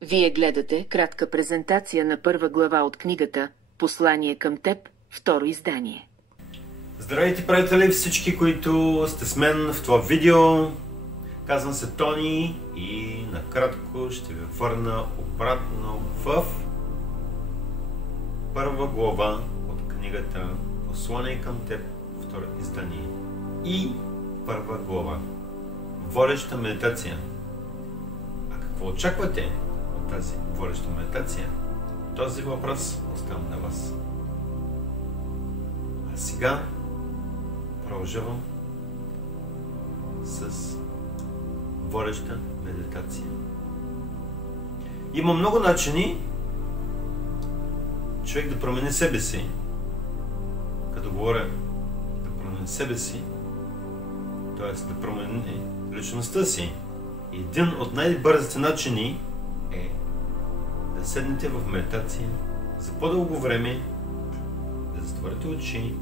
Вие гледате кратка презентация на първа глава от книгата «Послание към теб», второ издание. Здравейте, приятели, всички, които сте с мен в това видео. Казвам се Тони и накратко ще ви върна обратно в първа глава от книгата «Послание към теб», второ издание. И първа глава. Водеща медитация. А какво очаквате от тази водеща медитация? Този въпрос оставам на вас. А сега продължавам с водеща медитация. Има много начини човек да промени себе си. Като говоря да промени себе си, т.е. да промени личността си. Един от най-бързите начини е да седнете в медитация за по-дълго време, да затворите очи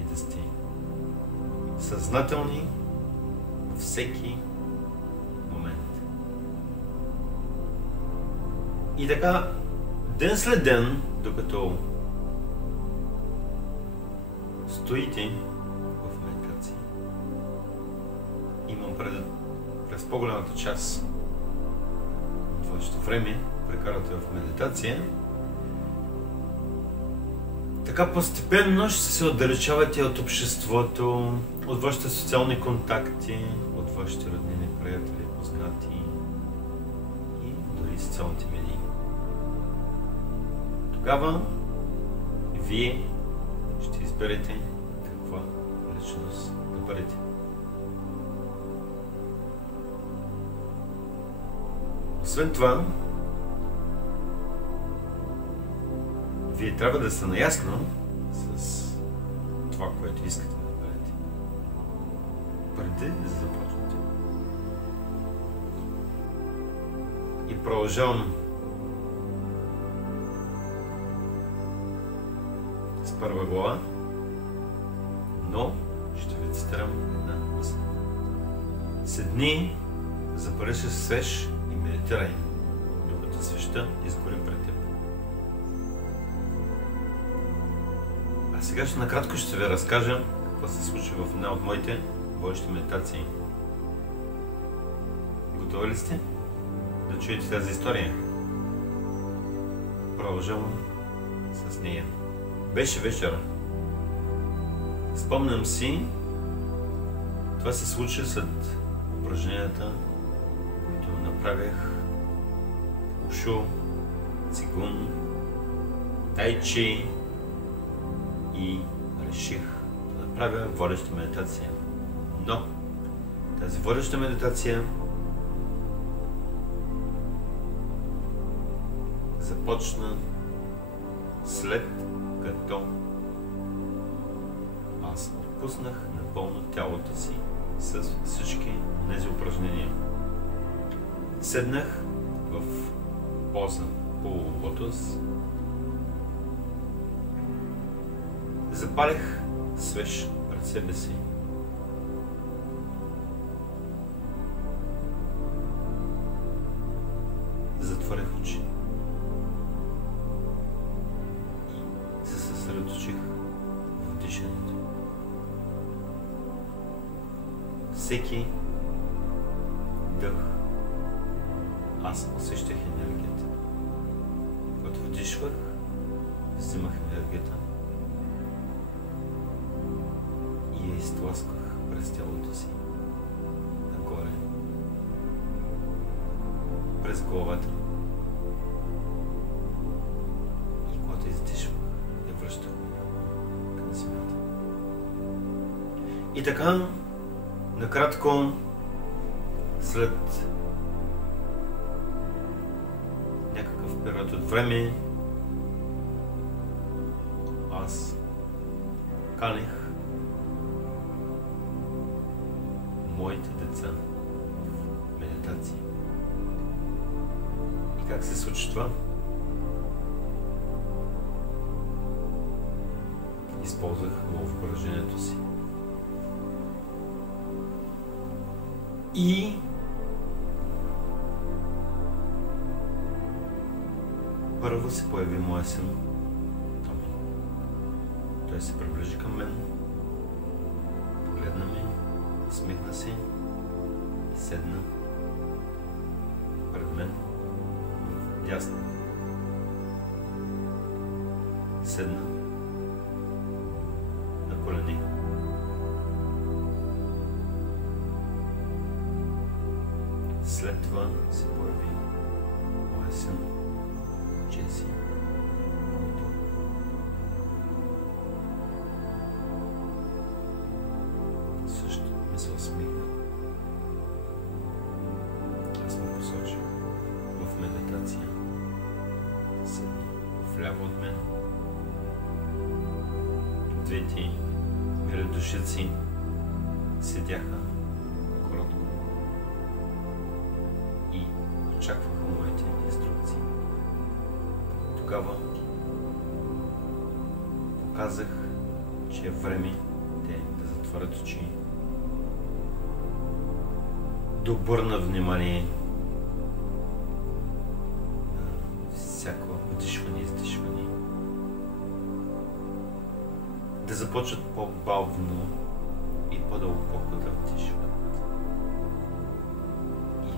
и да сте съзнателни във всеки момент. И така, ден след ден, докато стоите в медитация, имам през по-голямата част от вашето време, прекарате в медитация, така постепенно ще се отдалечавате от обществото, от вашите социални контакти, от вашите роднини, приятели, познати и дори социалните медии. Тогава вие ще изберете каква личност да бъдете. Освен това, вие трябва да сте наясно с това, което искате да бъдете, преди да започнете. И продължавам с първа глава, но ще ви цитирам една мисъл. Седни, запали се свеж и медитирай, докато свещта изгори пред теб. А сега накратко ще ви разкажа какво се случи в една от моите водещи медитации. Готови ли сте да чуете тази история? Продължавам с нея. Беше вечер. Спомням си, това се случи след упражненията, които направих ушу, цигун, тайчи и реших да направя водеща медитация. Но тази водеща медитация започна след като аз отпуснах напълно тялото си с всички тези упражнения. Седнах в поза полулотос, запалих свеж пред себе си. Затворих очи и се съсредоточих в дишането. Всеки дъх аз усещах енергията. Когато вдишвах, взимах енергията и я изтласках през тялото си, нагоре, през главата. И когато издишвах, я връщах към земята. И така, накратко, след някакъв период от време, аз канех моите деца в медитация. И как се случи това? Използвах въображението си. И Първо се появи моя син Томи. Той се приближи към мен, погледна ме, усмихна се и седна пред мен дясно. Седна на колени. След това се появи моя син Джеси, който също ми се усмихна. Аз му посочих в медитация. Седни вляво от мен. Двете миродушици седяха кротко и очакваха моите инструкции. Тогава показах, че е време те да затворят очи, да обърнат внимание на всяко вдишване и издишване, да започват по-бавно и по-дълбоко да вдишват.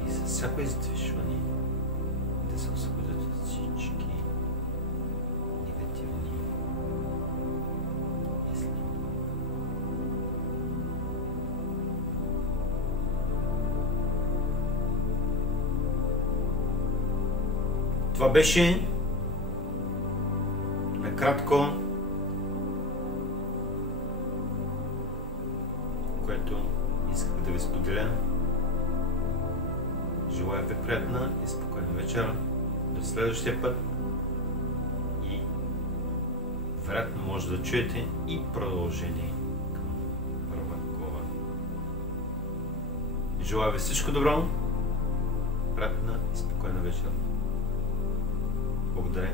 И с всяко издишване да се освободят от всички негативни мисли. Това беше накратко, което исках да ви споделя. Желая ви приятна и спокойна вечер. До следващия път. И вероятно може да чуете и продължение към първа глава. Желая ви всичко добро. Приятна и спокойна вечер. Благодаря.